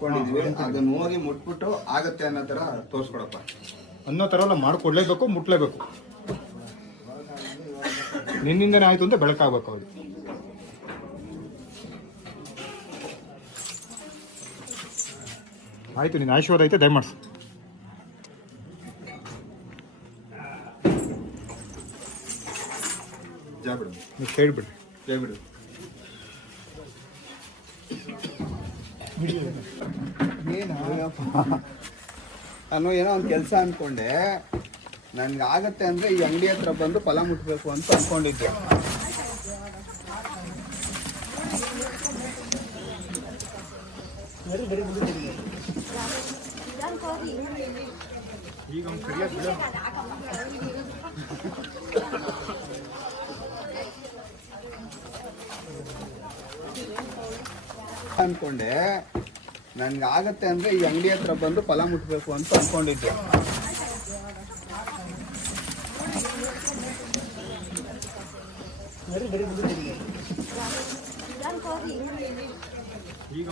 ಅದನ್ನ ಹೋಗಿ ಮುಟ್ಬಿಟ್ಟು ಆಗತ್ತೆ ಅನ್ನೋ ತರ ತೋರ್ಸ್ಕೊಡಪ್ಪ ಅನ್ನೋ ತರ ಎಲ್ಲ ಮಾಡ್ಕೊಡ್ಲೇಬೇಕು, ಮುಟ್ಲೇಬೇಕು. ನಿನ್ನಿಂದನೇ ಆಯ್ತು ಅಂತ ಬೆಳಕಾಗಬೇಕು. ಅವ್ರು ಆಯ್ತು, ನಿನ್ನ ಆಶೀರ್ವಾದ ಐತೆ, ದಯಮಾಡಿಸು. ಜೈ ಬಿಡು, ನೀವು ಹೇಳ್ಬಿಡಿ. ಜೈ ಬಿಡು. ನಾನು ಏನೋ ಒಂದು ಕೆಲಸ ಅನ್ಕೊಂಡೆ. ನನ್ಗೆ ಆಗತ್ತೆ ಅಂದ್ರೆ ಈ ಅಂಗಡಿ ಹತ್ರ ಬಂದು ಫಲ ಮುಟ್ಬೇಕು ಅಂತ ಅನ್ಕೊಂಡಿದ್ದೆ. ಅನ್ಕೊಂಡೆ ನನ್ಗೆ ಆಗತ್ತೆ ಅಂದ್ರೆ ಈ ಅಂಗಡಿ ಹತ್ರ ಬಂದು ಫಲ ಮುಟ್ಬೇಕು ಅಂತ ಅನ್ಕೊಂಡಿದ್ದೆ. ಈಗ